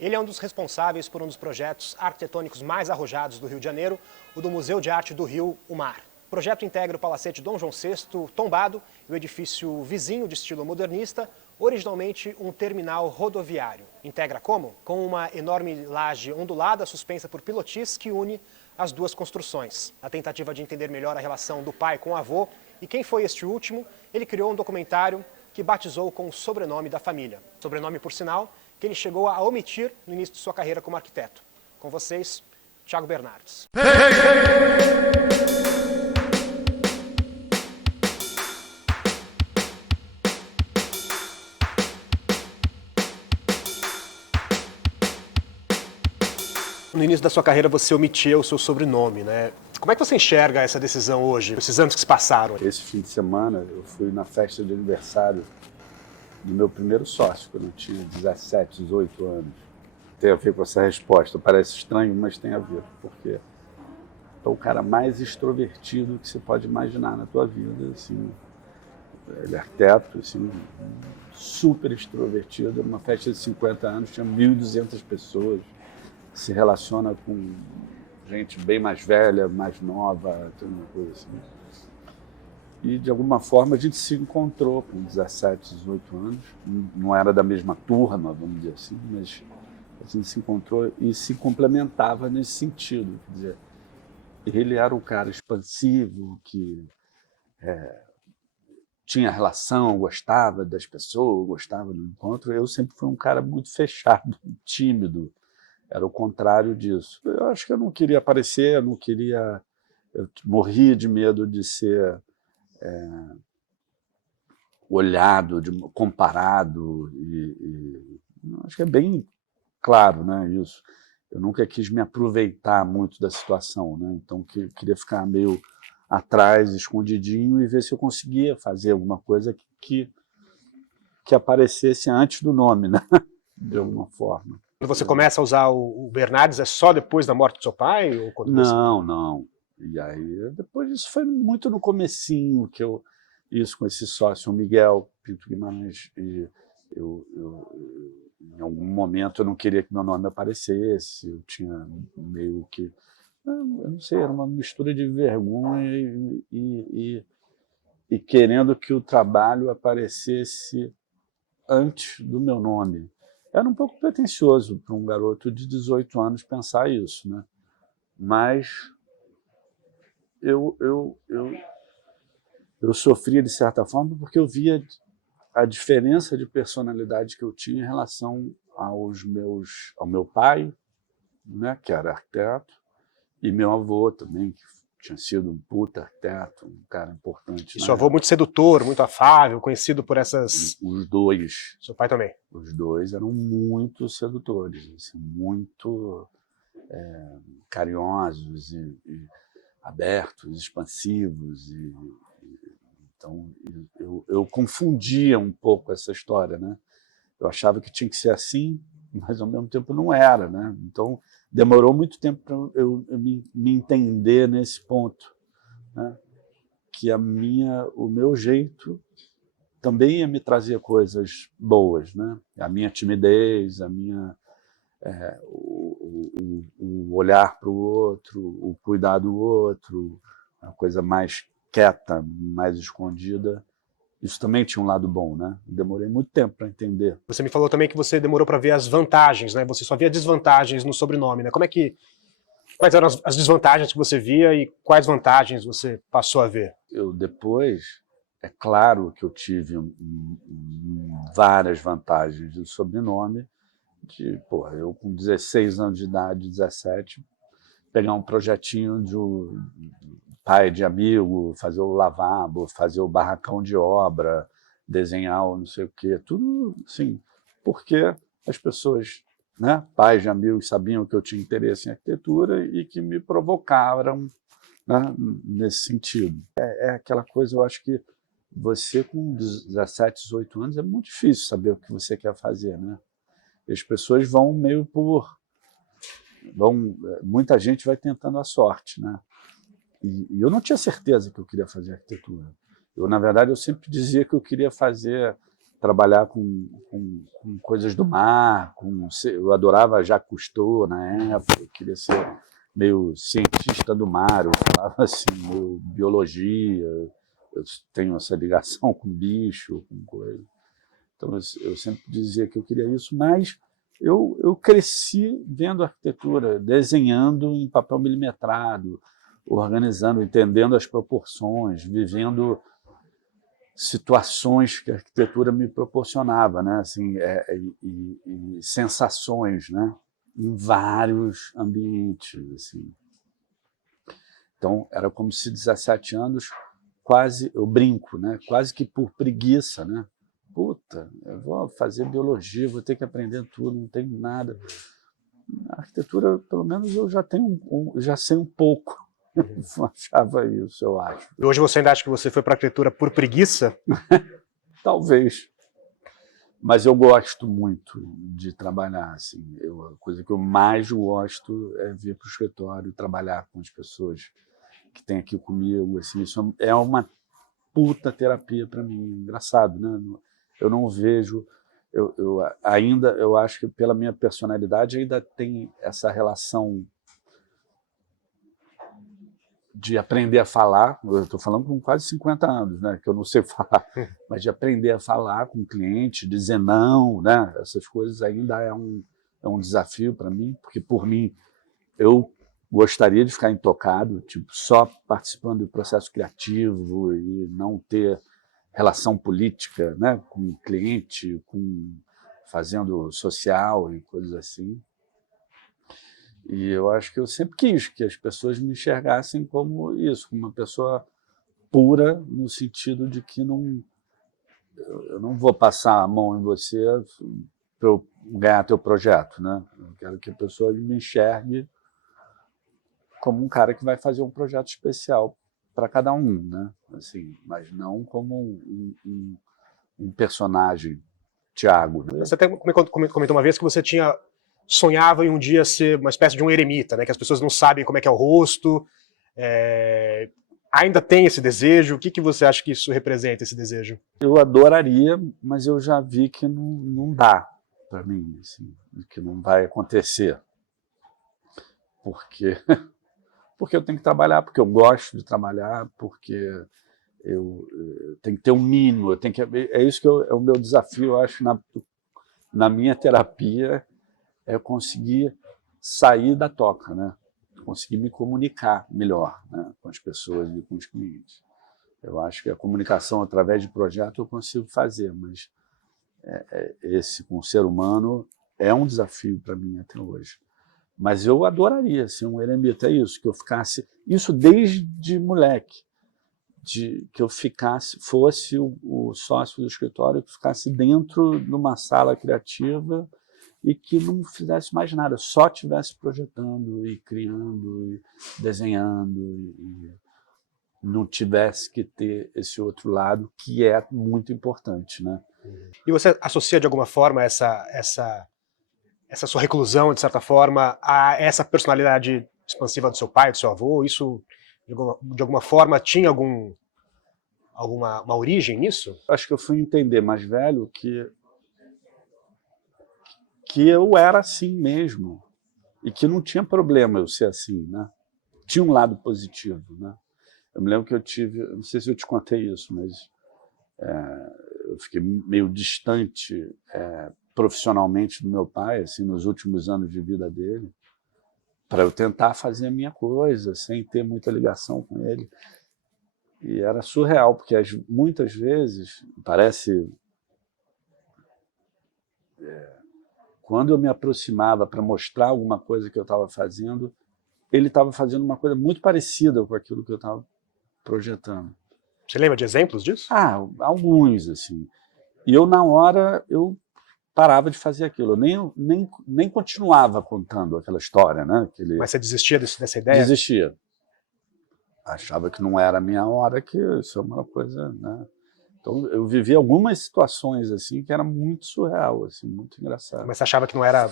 Ele é um dos responsáveis por um dos projetos arquitetônicos mais arrojados do Rio de Janeiro, o do Museu de Arte do Rio, o MAR. O projeto integra o Palacete Dom João VI, tombado, e o edifício vizinho de estilo modernista, originalmente um terminal rodoviário. Integra como? Com uma enorme laje ondulada suspensa por pilotis que une as duas construções. Na tentativa de entender melhor a relação do pai com o avô e quem foi este último, ele criou um documentário que batizou com o sobrenome da família. Sobrenome, por sinal, que ele chegou a omitir no início de sua carreira como arquiteto. Com vocês, Thiago Bernardes. No início da sua carreira você omitiu o seu sobrenome, né? Como é que você enxerga essa decisão hoje, esses anos que se passaram? Esse fim de semana eu fui na festa de aniversário do meu primeiro sócio, quando eu tinha 17, 18 anos. Tem a ver com essa resposta, parece estranho, mas tem a ver, porque é o cara mais extrovertido que você pode imaginar na tua vida, assim. Ele é arquiteto, assim, super extrovertido, numa festa de 50 anos, tinha 1.200 pessoas, se relaciona com gente bem mais velha, mais nova, uma coisa assim. E, de alguma forma, a gente se encontrou com 17, 18 anos. Não era da mesma turma, vamos dizer assim, mas a gente se encontrou e se complementava nesse sentido. Quer dizer, ele era um cara expansivo, que tinha relação, gostava das pessoas, gostava do encontro. Eu sempre fui um cara muito fechado, tímido. Era o contrário disso. Eu acho que eu não queria aparecer, eu morria de medo de ser olhado, comparado, acho que é bem claro, né, isso. Eu nunca quis me aproveitar muito da situação, né, então queria ficar meio atrás, escondidinho, e ver se eu conseguia fazer alguma coisa que aparecesse antes do nome, né, de alguma forma. Quando você começa a usar o Bernardes, é só depois da morte do seu pai? Ou quando Não. E aí, depois disso foi muito no comecinho que isso com esse sócio, o Miguel Pinto Guimarães, e em algum momento eu não queria que meu nome aparecesse, eu tinha meio que, eu não sei, era uma mistura de vergonha e querendo que o trabalho aparecesse antes do meu nome. Era um pouco pretensioso para um garoto de 18 anos pensar isso, né? Mas eu sofria de certa forma porque eu via a diferença de personalidade que eu tinha em relação ao meu pai, né, que era arquiteto, e meu avô também, que tinha sido um puta arquiteto, um cara importante. E seu avô muito sedutor, muito afável, conhecido por essas... Os dois. Seu pai também. Os dois eram muito sedutores, assim, muito carinhosos e abertos, expansivos. Então, eu confundia um pouco essa história, né? Eu achava que tinha que ser assim, mas ao mesmo tempo não era, né? Então, demorou muito tempo para eu me entender nesse ponto, né? Que o meu jeito também ia me trazer coisas boas, né? A minha timidez, o olhar para o outro, o cuidar do outro, a coisa mais quieta, mais escondida. Isso também tinha um lado bom, né? Demorei muito tempo para entender. Você me falou também que você demorou para ver as vantagens, né? Você só via desvantagens no sobrenome, né? Quais eram as desvantagens que você via e quais vantagens você passou a ver? Depois, é claro que eu tive várias vantagens do sobrenome. Eu com 16 anos de idade, 17, pegar um projetinho de pai de amigo, fazer o lavabo, fazer o barracão de obra, desenhar o não sei o quê, tudo assim, porque as pessoas, né, pais de amigos, sabiam que eu tinha interesse em arquitetura e que me provocaram, né, nesse sentido. É aquela coisa, eu acho que você com 17, 18 anos é muito difícil saber o que você quer fazer, né? As pessoas vão meio muita gente vai tentando a sorte, né? E eu não tinha certeza que eu queria fazer arquitetura. Na verdade, eu sempre dizia que eu queria fazer trabalhar com coisas do mar, eu adorava Jacques Cousteau na época, eu queria ser meio cientista do mar, eu falava assim, meio biologia, eu tenho essa ligação com bicho, com coisa. Então eu sempre dizia que eu queria isso, mas eu cresci vendo arquitetura, desenhando em papel milimetrado, organizando, entendendo as proporções, vivendo situações que a arquitetura me proporcionava, né? Assim, e sensações, né? Em vários ambientes. Assim. Então, era como se 17 anos, quase, eu brinco, né? Quase que por preguiça, né? Puta, eu vou fazer biologia, vou ter que aprender tudo, não tenho nada. A arquitetura, pelo menos, eu já sei um pouco. Eu achava isso, eu acho. E hoje você ainda acha que você foi para a arquitetura por preguiça? Talvez. Mas eu gosto muito de trabalhar. Assim. A coisa que eu mais gosto é vir para o escritório e trabalhar com as pessoas que têm aqui comigo. Assim, isso é uma puta terapia para mim. Engraçado, né? Eu não vejo... Eu acho que pela minha personalidade ainda tem essa relação de aprender a falar, eu estou falando com quase 50 anos, né, que eu não sei falar, mas de aprender a falar com o cliente, dizer não, né, essas coisas ainda é um desafio para mim, porque por mim eu gostaria de ficar intocado, tipo, só participando do processo criativo e não ter relação política, né, com o cliente, fazendo social e coisas assim. E eu acho que eu sempre quis que as pessoas me enxergassem como isso, como uma pessoa pura, no sentido de que eu não vou passar a mão em você para eu ganhar teu projeto, né? Eu quero que a pessoa me enxergue como um cara que vai fazer um projeto especial para cada um, né? Assim, mas não como um personagem, Tiago. Né? Você até comentou uma vez que você sonhava em um dia ser uma espécie de um eremita, né? Que as pessoas não sabem como é que é o rosto. Ainda tem esse desejo? O que você acha que isso representa, esse desejo? Eu adoraria, mas eu já vi que não dá para mim, assim, que não vai acontecer. Porque eu tenho que trabalhar, porque eu gosto de trabalhar, porque eu tenho que ter um mínimo, é isso que é o meu desafio, eu acho, na minha terapia, é conseguir sair da toca, né? Conseguir me comunicar melhor, né? Com as pessoas e com os clientes. Eu acho que a comunicação através de projeto eu consigo fazer, mas esse com o ser humano é um desafio para mim até hoje. Mas eu adoraria ser um eremita, é isso, que eu ficasse... Isso desde moleque, que eu fosse o sócio do escritório, que ficasse dentro de uma sala criativa e que não fizesse mais nada, só estivesse projetando e criando e desenhando e não tivesse que ter esse outro lado que é muito importante, né? E você associa de alguma forma essa sua reclusão, de certa forma, a essa personalidade expansiva do seu pai, do seu avô? Isso, de alguma forma, tinha uma origem nisso? Acho que eu fui entender mais velho que eu era assim mesmo e que não tinha problema eu ser assim, né? Tinha um lado positivo, né? Eu me lembro que eu tive, não sei se eu te contei isso, mas eu fiquei meio distante profissionalmente do meu pai, assim, nos últimos anos de vida dele, para eu tentar fazer a minha coisa, sem ter muita ligação com ele. E era surreal, porque muitas vezes, parece... quando eu me aproximava para mostrar alguma coisa que eu estava fazendo, ele estava fazendo uma coisa muito parecida com aquilo que eu estava projetando. Você lembra de exemplos disso? Alguns, assim. E eu, na hora, eu parava de fazer aquilo. Eu nem continuava contando aquela história, né? Mas você desistia dessa ideia? Desistia. Achava que não era a minha hora, que isso é uma coisa, né? Então, eu vivi algumas situações assim que era muito surreal, assim, muito engraçado. Mas você achava que não era...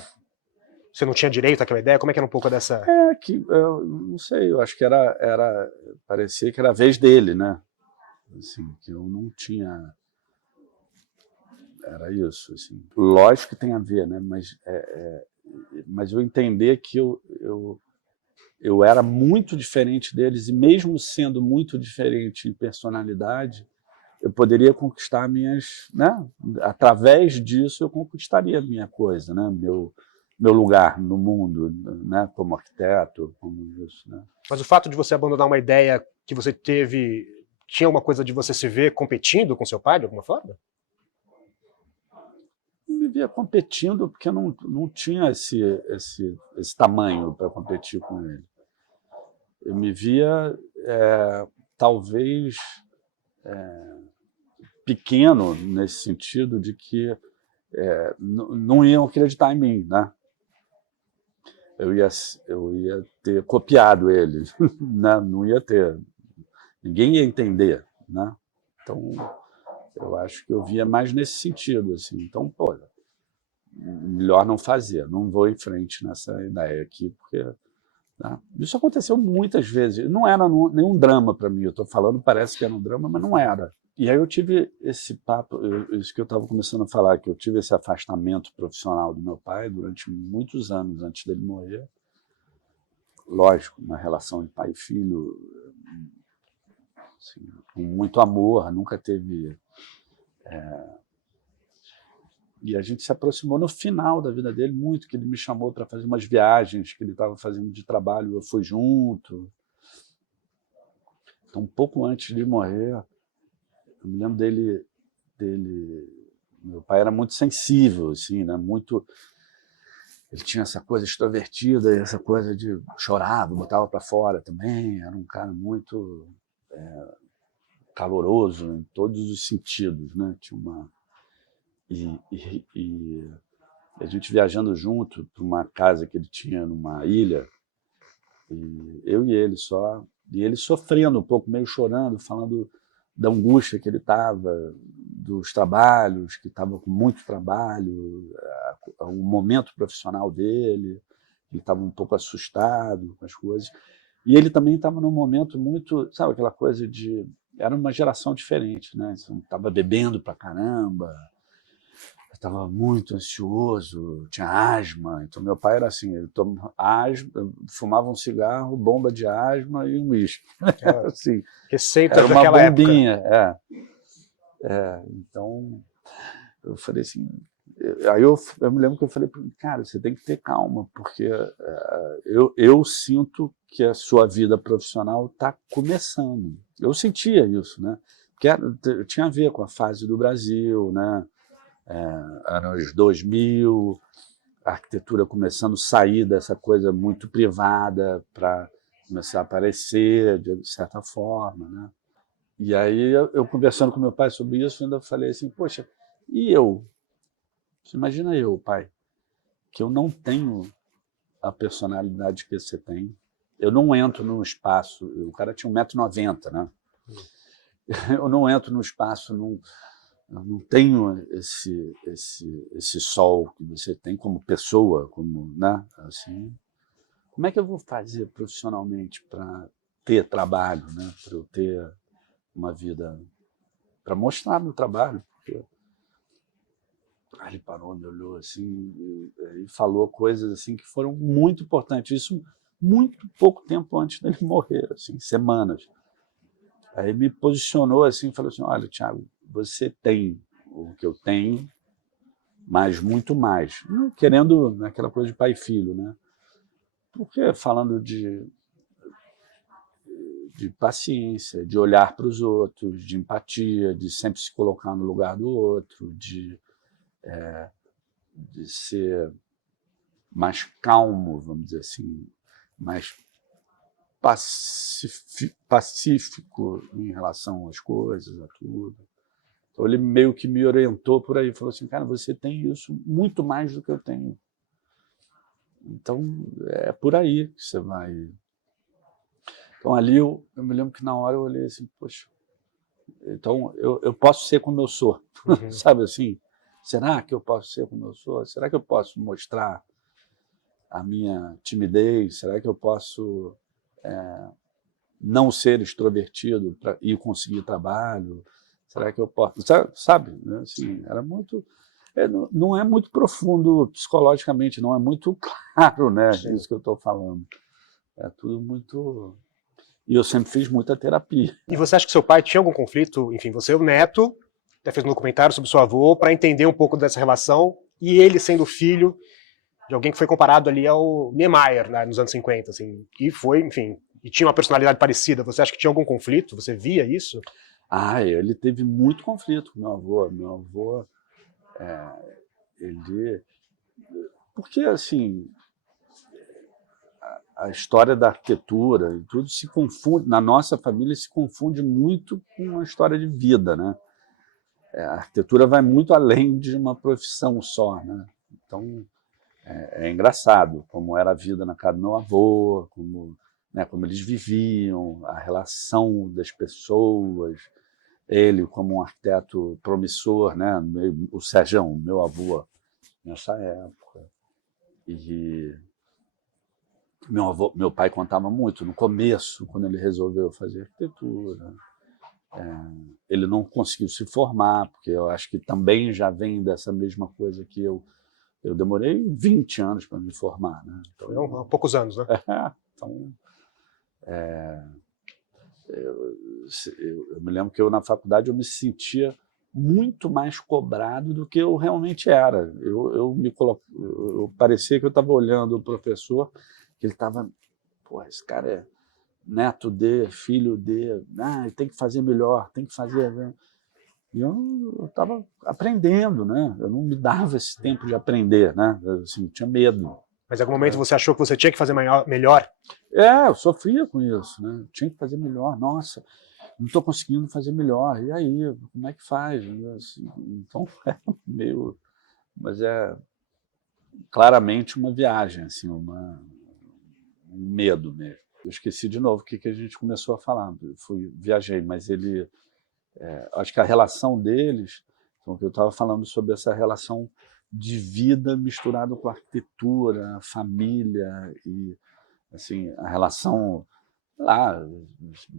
Você não tinha direito àquela ideia? Como é que era um pouco dessa... Eu não sei, eu acho que parecia que era a vez dele, né? Assim, que eu não tinha... era isso, assim. Lógico que tem a ver, né? Mas eu entender que eu era muito diferente deles, e mesmo sendo muito diferente em personalidade, eu poderia conquistar minhas, né? Através disso eu conquistaria a minha coisa, né? Meu lugar no mundo, né? Como arquiteto, como isso, né? Mas o fato de você abandonar uma ideia que você teve, tinha uma coisa de você se ver competindo com seu pai, de alguma forma? Eu me via competindo porque eu não tinha esse tamanho para competir com ele. Eu me via, talvez, pequeno nesse sentido de que não iam acreditar em mim, né? Eu ia ter copiado ele, né? Não ia ter, ninguém ia entender, né? Então, eu acho que eu via mais nesse sentido, assim. Então, pô, melhor não fazer, não vou em frente nessa ideia aqui, porque, né? Isso aconteceu muitas vezes. Não era nenhum drama para mim, eu estou falando, parece que era um drama, mas não era. E aí eu tive esse papo, isso que eu estava começando a falar, que eu tive esse afastamento profissional do meu pai durante muitos anos antes dele morrer. Lógico, uma relação de pai e filho, assim, com muito amor, nunca teve... E a gente se aproximou no final da vida dele muito, que ele me chamou para fazer umas viagens que ele estava fazendo de trabalho, eu fui junto. Então, um pouco antes de morrer, eu me lembro dele... Meu pai era muito sensível, assim, né? Muito... Ele tinha essa coisa extrovertida, essa coisa de chorava, botava para fora também. Era um cara muito caloroso em todos os sentidos, né? Tinha uma... E a gente viajando junto para uma casa que ele tinha numa ilha, e eu e ele só, e ele sofrendo um pouco, meio chorando, falando da angústia que ele estava, dos trabalhos, que estava com muito trabalho, o momento profissional dele, ele estava um pouco assustado com as coisas. E ele também estava num momento muito, sabe, aquela coisa de... Era uma geração diferente, né? Estava bebendo pra caramba, estava muito ansioso, tinha asma. Então, meu pai era assim, ele fumava um cigarro, bomba de asma e um uísque. Assim, Receitas era uma daquela época. bombinha. Então, eu falei assim... Aí eu me lembro que eu falei, cara, você tem que ter calma, porque eu sinto que a sua vida profissional está começando. Eu sentia isso, né? Porque tinha a ver com a fase do Brasil, né? Anos 2000, a arquitetura começando a sair dessa coisa muito privada para começar a aparecer de certa forma, né? E aí eu conversando com meu pai sobre isso, ainda falei assim, poxa, e eu? Você imagina eu, pai, que eu não tenho a personalidade que você tem. Eu não entro num espaço, o cara tinha 1,90 m, né? Eu não entro num espaço, eu não tenho esse sol que você tem como pessoa, como, né? Assim, como é que eu vou fazer profissionalmente para ter trabalho, né? Para eu ter uma vida, para mostrar meu trabalho? Porque... Aí ele parou, me olhou assim e falou coisas assim que foram muito importantes. Isso muito pouco tempo antes dele morrer, assim, semanas. Aí me posicionou assim e falou assim, olha, Thiago, você tem o que eu tenho, mas muito mais. Não querendo naquela coisa de pai e filho, né? Porque falando de paciência, de olhar para os outros, de empatia, de sempre se colocar no lugar do outro, de ser mais calmo, vamos dizer assim, mais pacífico em relação às coisas, a tudo. Então ele meio que me orientou por aí, falou assim, cara, você tem isso muito mais do que eu tenho. Então é por aí que você vai. Então ali eu me lembro que na hora eu olhei assim, poxa, então eu posso ser como eu sou, sabe assim? Será que eu posso ser como eu sou? Será que eu posso mostrar a minha timidez? Será que eu posso não ser extrovertido e conseguir trabalho? Será que eu posso? Sabe? Né? Assim, era muito... não é muito profundo psicologicamente, não é muito claro, né? Isso que eu estou falando. É tudo muito... E eu sempre fiz muita terapia. E você acha que seu pai tinha algum conflito? Enfim, você é o neto, até fez um documentário sobre seu avô, para entender um pouco dessa relação, e ele sendo filho de alguém que foi comparado ali ao Niemeyer, né, nos anos 50, assim, e foi, enfim, e tinha uma personalidade parecida. Você acha que tinha algum conflito? Você via isso? Ele teve muito conflito com meu avô. Meu avô, ele... Porque, assim, a história da arquitetura e tudo se confunde, na nossa família se confunde muito com a história de vida, né? A arquitetura vai muito além de uma profissão só, né? Então, é engraçado como era a vida na casa do meu avô, como eles viviam, a relação das pessoas, ele como um arquiteto promissor, né? O Serjão, meu avô, nessa época. E meu pai contava muito, no começo, quando ele resolveu fazer arquitetura. Ele não conseguiu se formar, porque eu acho que também já vem dessa mesma coisa que eu. Eu demorei 20 anos para me formar, né? Então, há poucos anos, né? Então, eu me lembro que na faculdade eu me sentia muito mais cobrado do que eu realmente era. Eu parecia que eu estava olhando o professor, que ele estava, pô, esse cara é neto de, filho de, ele tem que fazer melhor, tem que fazer... Né? E eu estava aprendendo, né? Eu não me dava esse tempo de aprender, né? Eu tinha medo. Mas em algum momento você achou que você tinha que fazer melhor? Eu sofria com isso, né? Eu tinha que fazer melhor. Nossa, não estou conseguindo fazer melhor. E aí, como é que faz? Assim, então, é meio... Mas é claramente uma viagem, assim, um medo mesmo. Eu esqueci de novo o que a gente começou a falar. Viajei, mas ele... acho que a relação deles... Então, eu estava falando sobre essa relação de vida misturada com arquitetura, família e, assim, a relação... a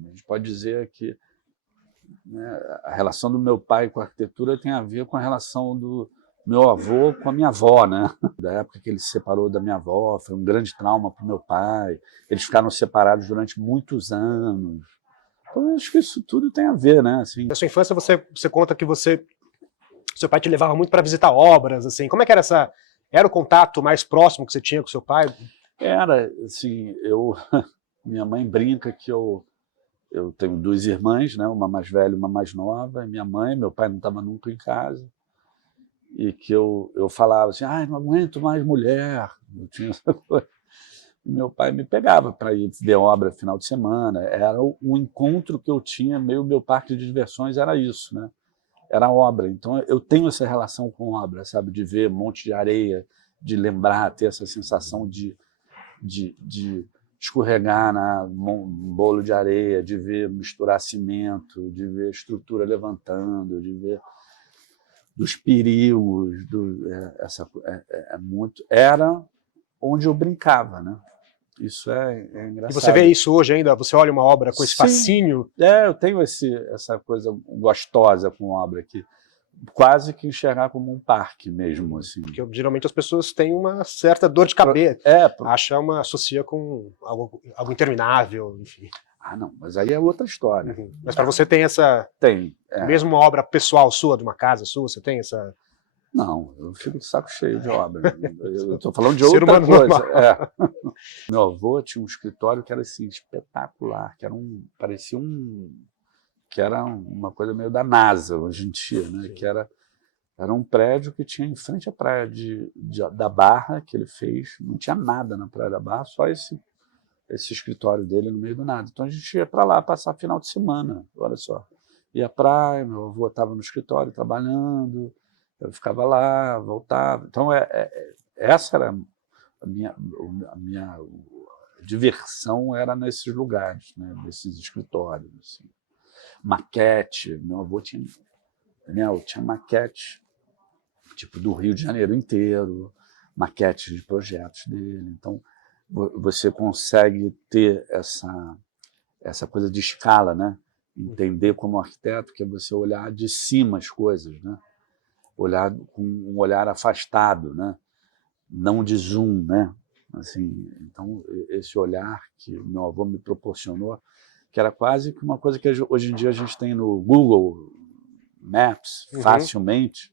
gente pode dizer que, né, a relação do meu pai com a arquitetura tem a ver com a relação do meu avô com a minha avó, né? Da época que ele se separou da minha avó, foi um grande trauma para o meu pai. Eles ficaram separados durante muitos anos. Então, acho que isso tudo tem a ver, né? Assim, Na sua infância, você conta que seu pai te levava muito para visitar obras, assim. Como é que era era o contato mais próximo que você tinha com seu pai? Era, assim, minha mãe brinca que eu tenho duas irmãs, né? Uma mais velha e uma mais nova, e minha mãe, meu pai não estava nunca em casa, e que eu falava assim, não aguento mais mulher, eu tinha essa coisa. E meu pai me pegava para ir ver obra final de semana, era o encontro que eu tinha, meu parque de diversões era isso, né? Era obra, então eu tenho essa relação com obra, sabe, de ver um monte de areia, de lembrar, ter essa sensação de escorregar num bolo de areia, de ver misturar cimento, de ver estrutura levantando, de ver dos perigos, era onde eu brincava, né? Isso é engraçado. E você vê isso hoje ainda? Você olha uma obra com esse fascínio? Eu tenho essa coisa gostosa com obra aqui. Quase que enxergar como um parque mesmo, assim. Porque geralmente as pessoas têm uma certa dor de cabeça. Associa com algo interminável, enfim. Não, mas aí é outra história. Mas para você tem essa... Tem. Mesmo uma obra pessoal sua, de uma casa sua, você tem essa... Não, eu fico de saco cheio de obra. Eu estou falando de outra coisa. Meu avô tinha um escritório que era assim, espetacular, que parecia que era uma coisa meio da NASA hoje em dia, né? Que era um prédio que tinha em frente à praia da Barra, que ele fez, não tinha nada na Praia da Barra, só esse escritório dele no meio do nada. Então a gente ia para lá passar final de semana, olha só. Ia à praia, meu avô estava no escritório trabalhando, eu ficava lá, voltava. Então essa era a minha diversão, era nesses lugares, né? Nesses escritórios. Assim. Maquete, meu avô tinha maquete tipo do Rio de Janeiro inteiro, maquetes de projetos dele. Então você consegue ter essa coisa de escala, né? entender como arquiteto, que é você olhar de cima as coisas, né? Olhar com um olhar afastado, né? Não de zoom, né? Assim, então, esse olhar que meu avô me proporcionou, que era quase que uma coisa que hoje em dia a gente tem no Google Maps, facilmente,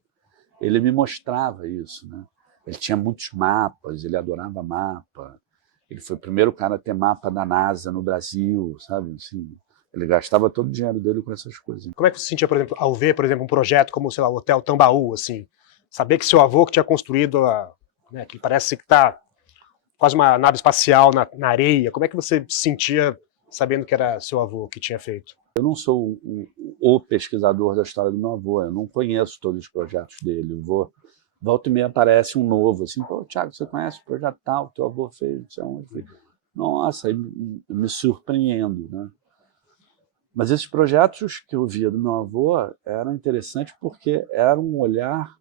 ele me mostrava isso, né? Ele tinha muitos mapas, ele adorava mapa, ele foi o primeiro cara a ter mapa da NASA no Brasil, sabe? Assim, ele gastava todo o dinheiro dele com essas coisas. Como é que você se sentia, por exemplo, ao ver, por exemplo, um projeto como, sei lá, o Hotel Tambaú, assim, saber que seu avô que tinha construído, né, que parece que está quase uma nave espacial na areia, como é que você se sentia sabendo que era seu avô que tinha feito? Eu não sou o pesquisador da história do meu avô, eu não conheço todos os projetos dele. Volta e meia aparece um novo, assim, pô, Thiago, você conhece o projeto tal, teu avô fez, não sei onde. Nossa, aí me surpreendo, né? Mas esses projetos que eu via do meu avô eram interessantes porque era um olhar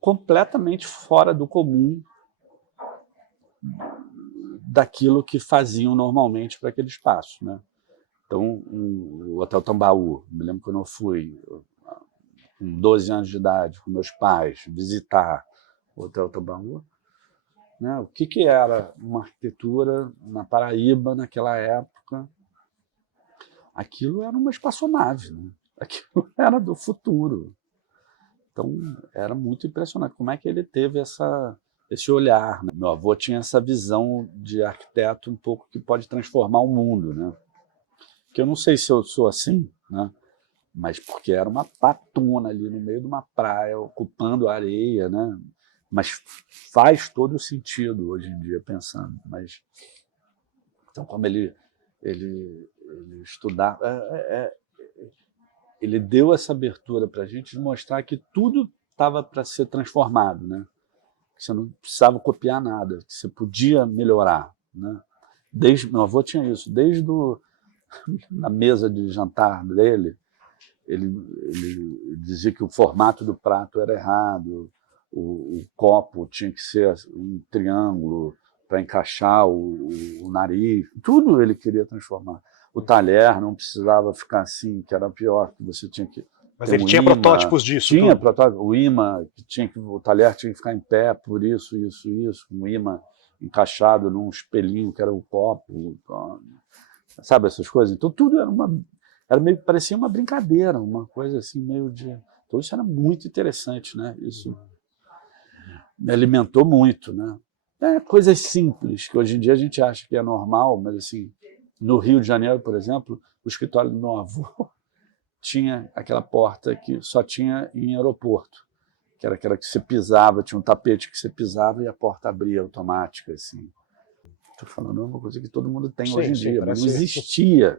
completamente fora do comum daquilo que faziam normalmente para aquele espaço, né? Então, o Hotel Tambaú, me lembro quando eu fui, com 12 anos de idade, com meus pais, visitar o Hotel Tambaú, né? O que era uma arquitetura na Paraíba naquela época? Aquilo era uma espaçonave, né? Aquilo era do futuro. Então, era muito impressionante. Como é que ele teve esse olhar, né? Meu avô tinha essa visão de arquiteto um pouco que pode transformar o mundo, né? Que eu não sei se eu sou assim, né? Mas porque era uma patona ali no meio de uma praia, ocupando a areia, né? Mas faz todo o sentido hoje em dia, pensando. Mas, então, como ele estudava, ele deu essa abertura para a gente mostrar que tudo estava para ser transformado, né? Que você não precisava copiar nada, que você podia melhorar, né? Meu avô tinha isso, desde na mesa de jantar dele, ele dizia que o formato do prato era errado, o copo tinha que ser um triângulo para encaixar o nariz, tudo ele queria transformar. O talher não precisava ficar assim, que era pior, que você tinha que... Mas ele tinha protótipos disso? Tinha protótipo, o imã, o talher tinha que ficar em pé, por isso, um imã encaixado num espelhinho que era o copo, sabe, essas coisas. Então tudo era meio que parecia uma brincadeira, uma coisa assim meio de... Então isso era muito interessante, né? Isso me alimentou muito, né? Coisas simples, que hoje em dia a gente acha que é normal, mas assim, no Rio de Janeiro, por exemplo, o escritório do meu avô tinha aquela porta que só tinha em aeroporto, que era aquela que você pisava, tinha um tapete que você pisava e a porta abria automática, assim. Estou falando uma coisa que todo mundo tem hoje em dia, mas não existia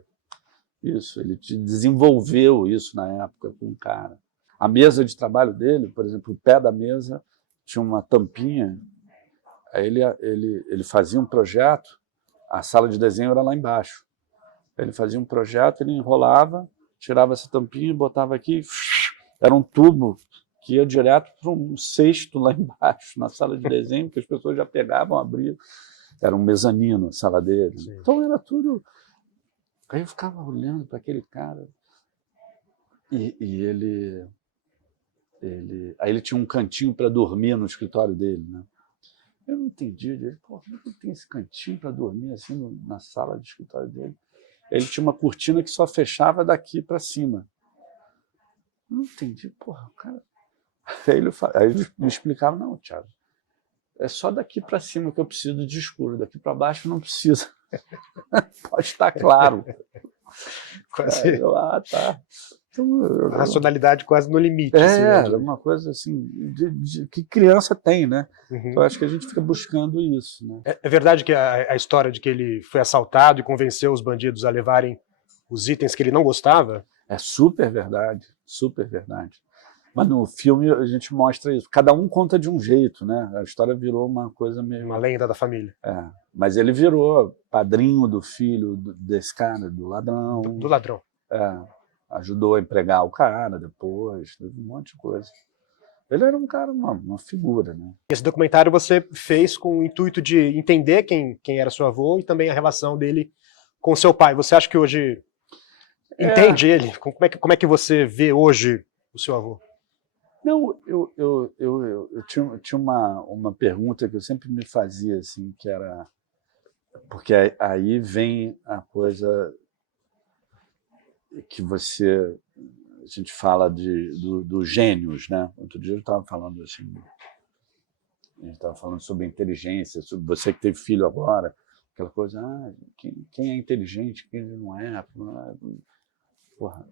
isso. Ele desenvolveu isso na época com o cara. A mesa de trabalho dele, por exemplo, o pé da mesa tinha uma tampinha. Aí ele fazia um projeto, a sala de desenho era lá embaixo. Ele fazia um projeto, ele enrolava, tirava essa tampinha e botava aqui, era um tubo que ia direto para um cesto lá embaixo, na sala de desenho, que as pessoas já pegavam, abriam. Era um mezanino a sala dele. Sim. Então era tudo... Aí eu ficava olhando para aquele cara e aí ele tinha um cantinho para dormir no escritório dele, né? Eu não entendi. Ele, pô, como é que tem esse cantinho para dormir assim na sala de escritório dele? Ele tinha uma cortina que só fechava daqui para cima. Eu não entendi, porra, o cara... Aí ele me explicava, não, Thiago, é só daqui para cima que eu preciso de escuro, daqui para baixo não precisa. Pode estar claro. Quase... tá. Então, a racionalidade quase no limite. Assim, uma coisa assim, que criança tem, né? Então eu acho que a gente fica buscando isso. Né? É verdade que a história de que ele foi assaltado e convenceu os bandidos a levarem os itens que ele não gostava? É super verdade, super verdade. Mas no filme a gente mostra isso. Cada um conta de um jeito, né? A história virou uma coisa meio... Uma lenda da família. Mas ele virou padrinho do filho desse cara, do ladrão. Do ladrão. Ajudou a empregar o cara depois, teve um monte de coisa. Ele era um cara, uma figura, né? Esse documentário você fez com o intuito de entender quem era seu avô e também a relação dele com seu pai. Você acha que hoje Entende ele? Como é que você vê hoje o seu avô? Não, eu tinha uma pergunta que eu sempre me fazia, assim, que era... Porque aí vem a coisa que a gente fala dos gênios, né? Outro dia eu estava falando assim, a gente estava falando sobre inteligência, sobre você que teve filho agora, aquela coisa, quem é inteligente, quem não é. Porra,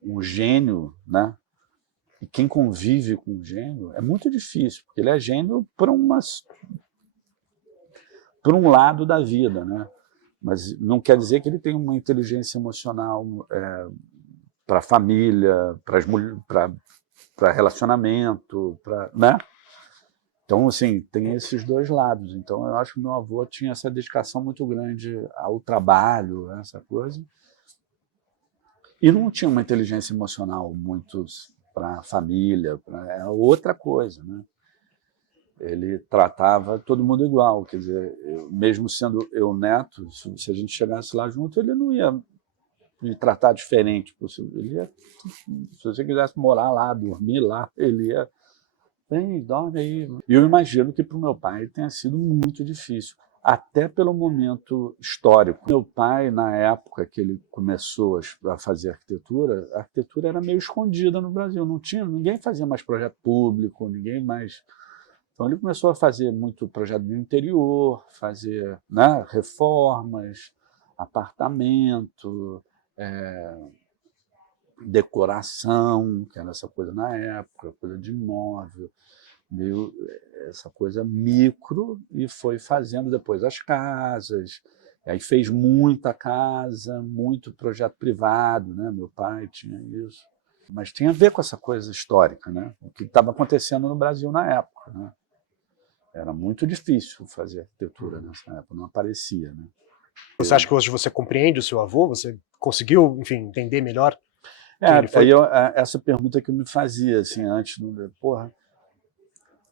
o gênio, né? E quem convive com o gênio é muito difícil, porque ele é gênio por um lado da vida, né? Mas não quer dizer que ele tem uma inteligência emocional para a família, para relacionamento, né? Então, assim, tem esses dois lados. Então, eu acho que meu avô tinha essa dedicação muito grande ao trabalho, essa coisa. E não tinha uma inteligência emocional muito para a família, era outra coisa, né? Ele tratava todo mundo igual, quer dizer, mesmo sendo eu neto, se a gente chegasse lá junto, ele não ia me tratar diferente. Ele ia, se você quisesse morar lá, dormir lá, ele ia, vem, dorme aí. E eu imagino que para o meu pai tenha sido muito difícil, até pelo momento histórico. Meu pai, na época que ele começou a fazer arquitetura, a arquitetura era meio escondida no Brasil, ninguém fazia mais projeto público, ninguém mais... Então ele começou a fazer muito projeto do interior, fazer, né, reformas, apartamento, decoração, que era essa coisa na época, coisa de imóvel, meio essa coisa micro, e foi fazendo depois as casas. Aí fez muita casa, muito projeto privado, né? Meu pai tinha isso. Mas tinha a ver com essa coisa histórica, né? O que estava acontecendo no Brasil na época, né? Era muito difícil fazer arquitetura nessa época, não aparecia, né? Você acha que hoje você compreende o seu avô? Você conseguiu, enfim, entender melhor quem ele foi? Essa pergunta que eu me fazia, assim, antes, porra,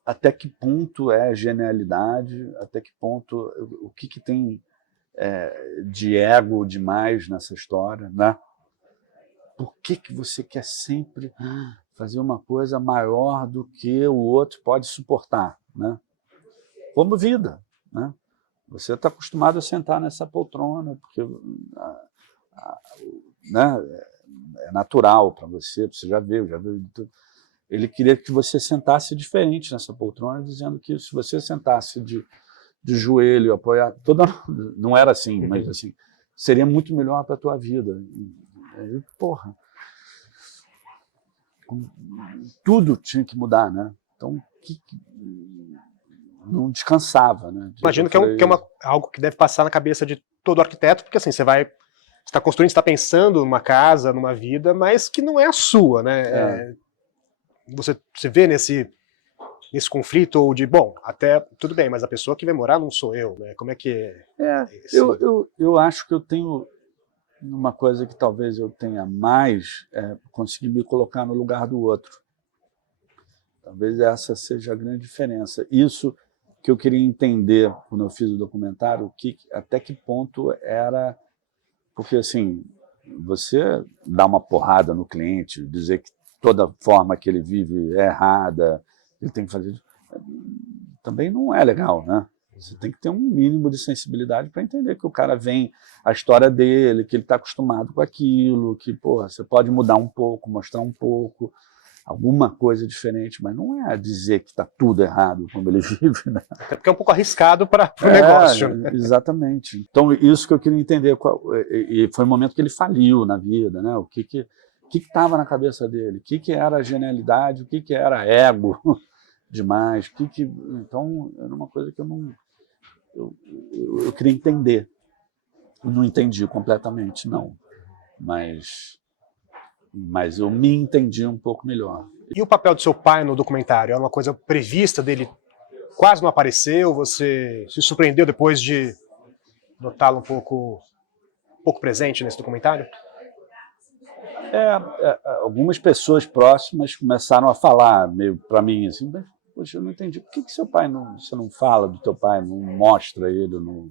até que ponto é genialidade, até que ponto, o que tem de ego demais nessa história, né? Por que você quer sempre fazer uma coisa maior do que o outro pode suportar, né? Como vida, né? Você está acostumado a sentar nessa poltrona, porque né, é natural para você já viu. Ele queria que você sentasse diferente nessa poltrona, dizendo que se você sentasse de joelho, apoiado, não era assim, mas assim, seria muito melhor para a tua vida. E, porra, tudo tinha que mudar, né? Então, não descansava, né? Imagino que é algo que deve passar na cabeça de todo arquiteto, porque assim, você está construindo, está pensando numa casa, numa vida, mas que não é a sua, né? Você vê nesse conflito, ou de, bom, até tudo bem, mas a pessoa que vai morar não sou eu, né? Como é que é? Eu acho que eu tenho uma coisa que talvez eu tenha mais, conseguir me colocar no lugar do outro. Talvez essa seja a grande diferença. Isso que eu queria entender quando eu fiz o documentário, até que ponto era... Porque, assim, você dá uma porrada no cliente, dizer que toda forma que ele vive é errada, ele tem que fazer... Também não é legal, né? Você tem que ter um mínimo de sensibilidade para entender que o cara vem, a história dele, que ele está acostumado com aquilo, que, porra, você pode mudar um pouco, mostrar um pouco, alguma coisa diferente, mas não é dizer que está tudo errado como ele vive, né? Até porque é um pouco arriscado para o negócio. Né? Exatamente. Então, isso que eu queria entender. E foi o momento que ele faliu na vida, né? O que estava na cabeça dele? O que era genialidade? O que era ego demais? Então, era uma coisa que eu queria entender. Eu não entendi completamente, não. Mas eu me entendi um pouco melhor. E o papel do seu pai no documentário? É uma coisa prevista dele? Quase não apareceu? Você se surpreendeu depois de notá-lo um pouco presente nesse documentário? Algumas pessoas próximas começaram a falar meio para mim assim, mas, poxa, eu não entendi. Por que seu pai você não fala do teu pai, não mostra ele? Não...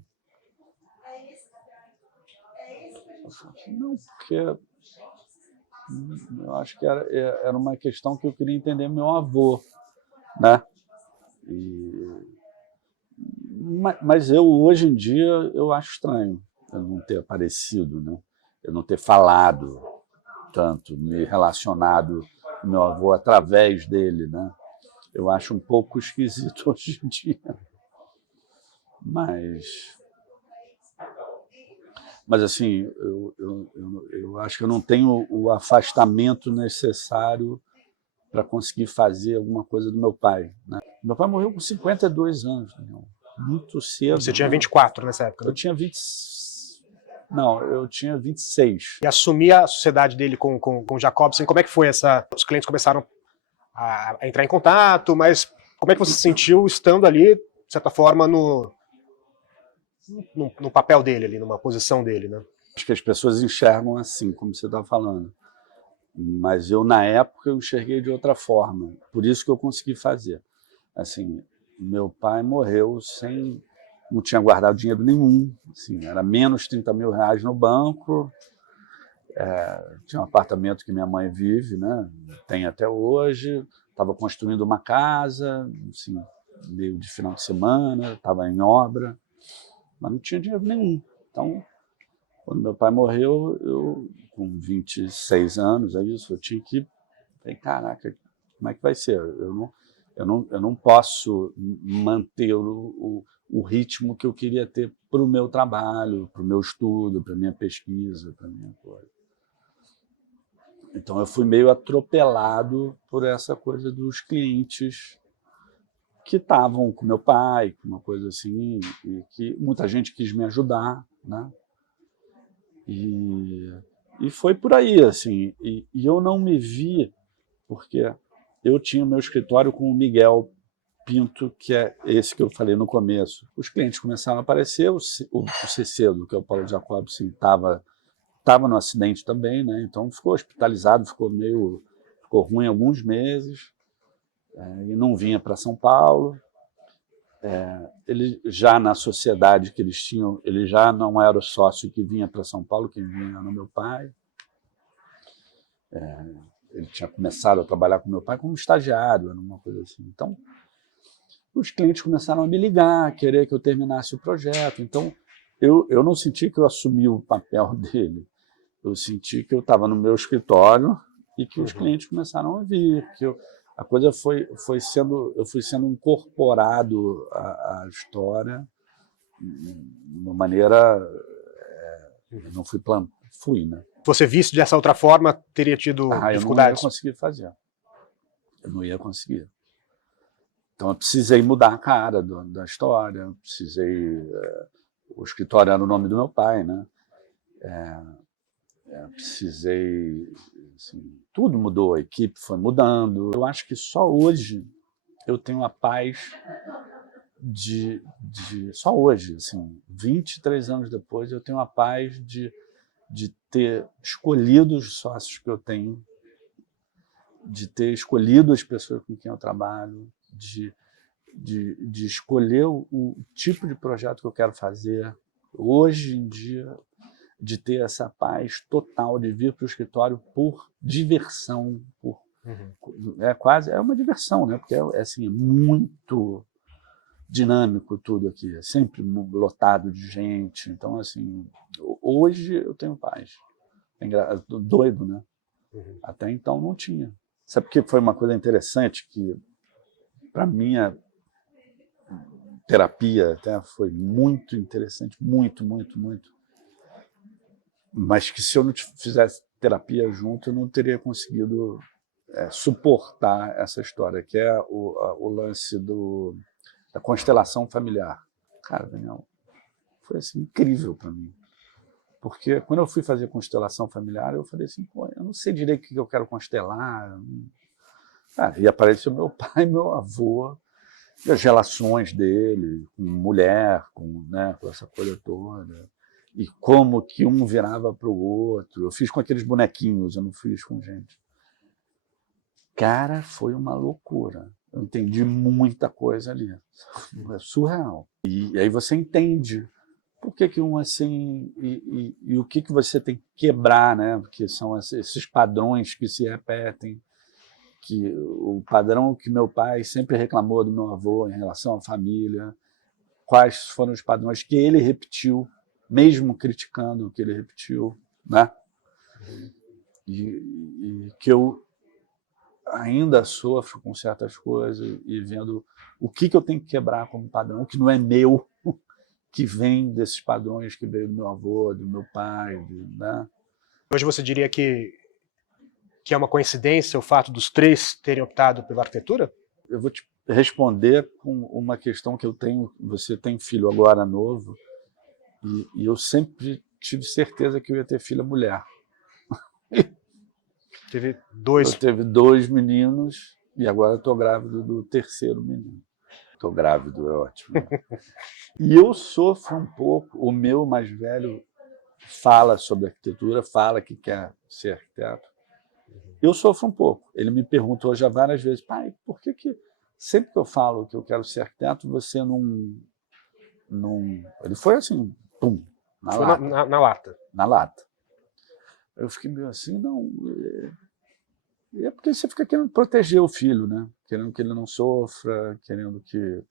Não, porque eu acho que era uma questão que eu queria entender meu avô, né? Mas eu, hoje em dia, eu acho estranho eu não ter aparecido, né? Eu não ter falado tanto, me relacionado com meu avô através dele, né? Eu acho um pouco esquisito hoje em dia. Mas assim, eu acho que eu não tenho o afastamento necessário para conseguir fazer alguma coisa do meu pai, né? Meu pai morreu com 52 anos, Daniel. Muito cedo. Você tinha né? 24 nessa época, né? Eu tinha 20... Não, eu tinha 26. E assumir a sociedade dele com o Jacobsen, como é que foi essa... Os clientes começaram a entrar em contato, mas como é que você se sentiu estando ali, de certa forma, no papel dele, ali, numa posição dele, né? Acho que as pessoas enxergam assim, como você está falando. Mas eu, na época, eu enxerguei de outra forma. Por isso que eu consegui fazer. Assim, meu pai morreu sem... Não tinha guardado dinheiro nenhum. Assim, era menos 30 mil reais no banco. Tinha um apartamento que minha mãe vive, né? Tem até hoje. Estava construindo uma casa, assim, meio de final de semana, estava em obra, mas não tinha dinheiro nenhum. Então, quando meu pai morreu, eu, com 26 anos, é isso, eu tinha que... Falei, caraca, como é que vai ser? Eu não posso manter o ritmo que eu queria ter para o meu trabalho, para o meu estudo, para a minha pesquisa, para a minha coisa. Então eu fui meio atropelado por essa coisa dos clientes que estavam com meu pai, uma coisa assim, e que muita gente quis me ajudar, né? E foi por aí, assim, e eu não me vi, porque eu tinha o meu escritório com o Miguel Pinto, que é esse que eu falei no começo. Os clientes começaram a aparecer, o Cecedo, que é o Paulo Jacobsen, estava no acidente também, né? Então ficou hospitalizado, ficou ruim alguns meses, e não vinha para São Paulo. Ele já na sociedade que eles tinham, ele já não era o sócio que vinha para São Paulo, quem vinha era o meu pai. Ele tinha começado a trabalhar com meu pai como estagiário, era uma coisa assim. Então, os clientes começaram a me ligar, querer que eu terminasse o projeto. Então, eu não senti que eu assumi o papel dele. Eu senti que eu estava no meu escritório e que os clientes começaram a vir, que a coisa eu fui sendo incorporado à história de uma maneira, não fui, né? Você visto dessa outra forma, teria tido dificuldades? Eu não ia conseguir fazer. Eu não ia conseguir. Então eu precisei mudar a cara da história, o escritório era o nome do meu pai, né? Precisei, assim, tudo mudou, a equipe foi mudando. Eu acho que só hoje eu tenho a paz só hoje, assim, 23 anos depois, eu tenho a paz de ter escolhido os sócios que eu tenho, de ter escolhido as pessoas com quem eu trabalho, de escolher o tipo de projeto que eu quero fazer. Hoje em dia, de ter essa paz total, de vir para o escritório por diversão, é uma diversão, né? Porque assim, é muito dinâmico tudo aqui, é sempre lotado de gente. Então, assim, hoje eu tenho paz. É doido, né? Até então não tinha. Sabe que foi uma coisa interessante que, para minha terapia, até foi muito interessante, muito, muito, muito. Mas que se eu não fizesse terapia junto, eu não teria conseguido suportar essa história, que é o lance da constelação familiar. Cara, Daniel, foi assim, incrível para mim. Porque quando eu fui fazer constelação familiar, eu falei assim, pô, eu não sei direito o que eu quero constelar. E apareceu meu pai, meu avô, e as relações dele com mulher, né, com essa coisa toda. E como que um virava para o outro. Eu fiz com aqueles bonequinhos, eu não fiz com gente. Cara, foi uma loucura. Eu entendi muita coisa ali. É surreal. E aí você entende por que um assim, e o que você tem que quebrar, né? Porque são esses padrões que se repetem, que o padrão que meu pai sempre reclamou do meu avô em relação à família, quais foram os padrões que ele repetiu, mesmo criticando o que ele repetiu, né? E que eu ainda sofro com certas coisas e vendo o que eu tenho que quebrar como padrão, que não é meu, que vem desses padrões que veio do meu avô, do meu pai, né? Hoje você diria que é uma coincidência o fato dos três terem optado pela arquitetura? Eu vou te responder com uma questão que eu tenho. Você tem filho agora novo, e eu sempre tive certeza que eu ia ter filha mulher. Teve dois. Eu teve 2 meninos e agora estou grávido do terceiro menino. Estou grávido, é ótimo. Né? E eu sofro um pouco. O meu mais velho fala sobre arquitetura, fala que quer ser arquiteto. Eu sofro um pouco. Ele me perguntou já várias vezes, pai, por que sempre que eu falo que eu quero ser arquiteto, você não... Ele foi assim, pum, na Foi lata. na lata. Na lata. Eu fiquei meio assim, não... É porque você fica querendo proteger o filho, né? Querendo que ele não sofra, querendo que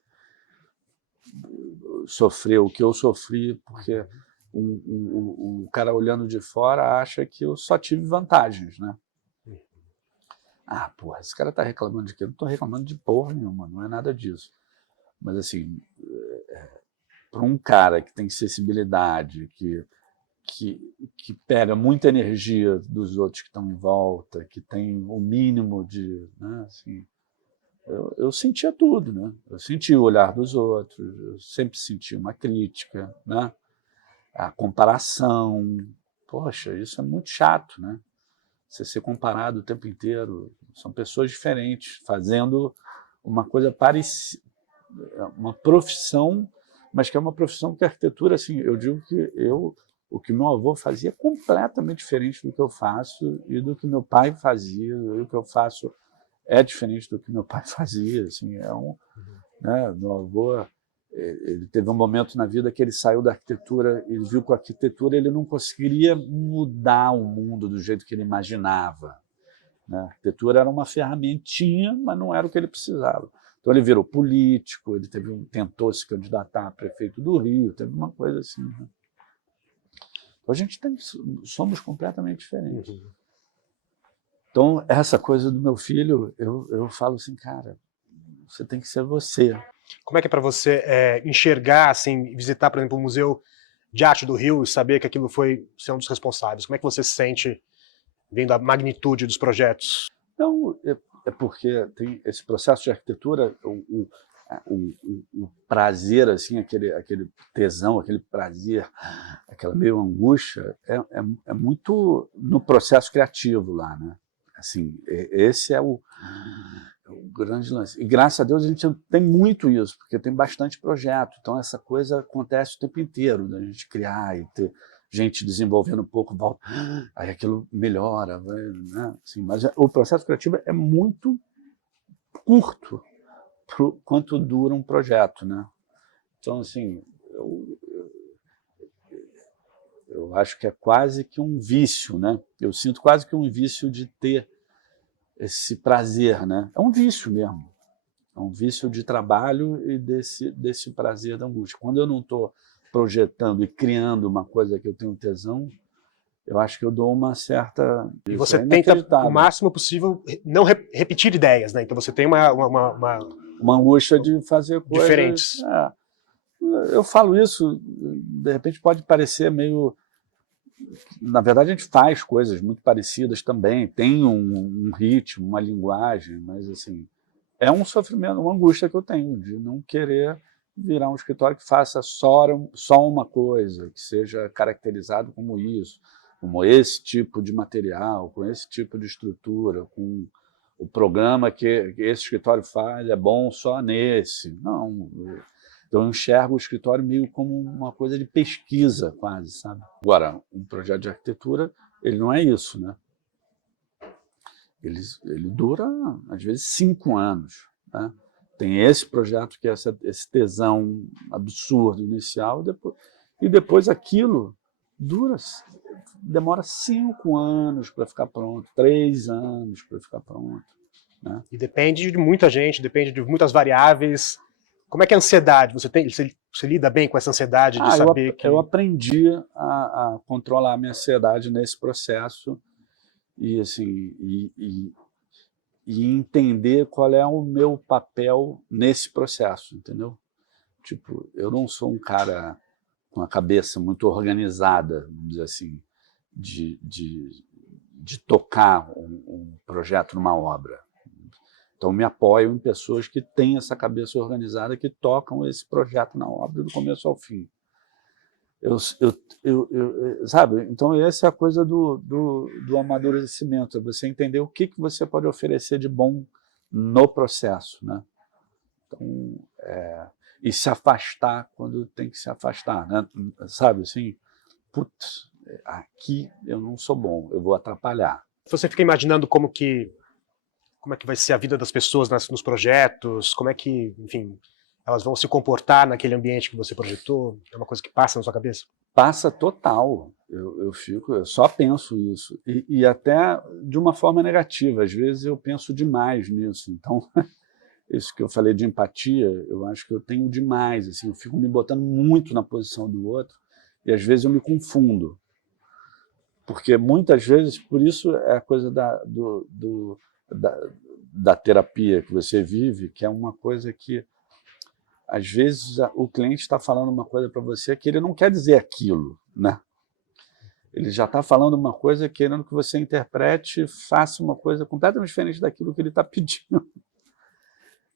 sofreu o que eu sofri, porque o cara olhando de fora acha que eu só tive vantagens, né? Ah, porra, esse cara tá reclamando de quê? Eu não tô reclamando de porra nenhuma, não é nada disso. Mas assim, para um cara que tem sensibilidade, que pega muita energia dos outros que estão em volta, que tem o mínimo de... Né, assim, eu sentia tudo, né? Eu sentia o olhar dos outros, eu sempre senti uma crítica, né? A comparação. Poxa, isso é muito chato, né? Você ser comparado o tempo inteiro. São pessoas diferentes, fazendo uma coisa parecida, uma profissão, mas que é uma profissão que a arquitetura, assim, eu digo que o que meu avô fazia é completamente diferente do que eu faço e do que meu pai fazia, e o que eu faço é diferente do que meu pai fazia, assim, né, meu avô, ele teve um momento na vida que ele saiu da arquitetura e viu que a arquitetura ele não conseguiria mudar o mundo do jeito que ele imaginava, né? A arquitetura era uma ferramentinha, mas não era o que ele precisava. Então ele virou político, ele tentou se candidatar a prefeito do Rio, teve uma coisa assim, né? Então a gente somos completamente diferentes. Então essa coisa do meu filho, eu falo assim, cara, você tem que ser você. Como é que é para você enxergar, assim, visitar, por exemplo, o Museu de Arte do Rio e saber que aquilo foi ser um dos responsáveis? Como é que você se sente vendo a magnitude dos projetos? Então, é porque tem esse processo de arquitetura, o prazer, assim, aquele tesão, aquele prazer, aquela meio angústia, é muito no processo criativo lá, né? Assim, esse é o grande lance. E graças a Deus a gente tem muito isso, porque tem bastante projeto. Então essa coisa acontece o tempo inteiro, da gente criar e ter gente desenvolvendo um pouco, volta, aí aquilo melhora, né? Assim, mas o processo criativo é muito curto pro quanto dura um projeto, né? Então, assim, eu acho que é quase que um vício, né? Eu sinto quase que um vício de ter esse prazer, né? É um vício mesmo. É um vício de trabalho e desse prazer da angústia. Quando eu não estou projetando e criando uma coisa que eu tenho tesão, eu acho que eu dou uma certa... E você tenta, o máximo possível, não repetir ideias, né? Então você tem uma angústia de fazer coisas... diferentes. Eu falo isso, de repente pode parecer meio... Na verdade, a gente faz coisas muito parecidas também, tem um ritmo, uma linguagem, mas assim, é um sofrimento, uma angústia que eu tenho de não querer virar um escritório que faça só uma coisa, que seja caracterizado como isso, como esse tipo de material, com esse tipo de estrutura, com o programa que esse escritório faz, é bom só nesse. Não, então eu enxergo o escritório meio como uma coisa de pesquisa quase, sabe? Agora, um projeto de arquitetura, ele não é isso, né? Ele dura, às vezes, 5 anos, né? Tem esse projeto que é esse tesão absurdo inicial, E depois aquilo demora 5 anos para ficar pronto, 3 anos para ficar pronto. Né? E depende de muita gente, depende de muitas variáveis. Como é que é a ansiedade? Você lida bem com essa ansiedade de saber que... Eu aprendi a controlar a minha ansiedade nesse processo e, assim, e entender qual é o meu papel nesse processo, entendeu? Tipo, eu não sou um cara com a cabeça muito organizada, vamos dizer assim, de tocar um projeto numa obra. Então, me apoio em pessoas que têm essa cabeça organizada, que tocam esse projeto na obra do começo ao fim. Sabe? Então, essa é a coisa do amadurecimento, é você entender o que você pode oferecer de bom no processo. Né? Então, e se afastar quando tem que se afastar. Né? Sabe assim? Putz, aqui eu não sou bom, eu vou atrapalhar. Você fica imaginando como é que vai ser a vida das pessoas nos projetos, como é que, enfim, elas vão se comportar naquele ambiente que você projetou? É uma coisa que passa na sua cabeça? Passa total. Eu só penso isso. E até de uma forma negativa. Às vezes eu penso demais nisso. Então, isso que eu falei de empatia, eu acho que eu tenho demais. Assim, eu fico me botando muito na posição do outro e às vezes eu me confundo. Porque muitas vezes, por isso é a coisa da terapia que você vive, que é uma coisa que, às vezes, o cliente está falando uma coisa para você que ele não quer dizer aquilo, né? Ele já está falando uma coisa querendo que você interprete, faça uma coisa completamente diferente daquilo que ele está pedindo.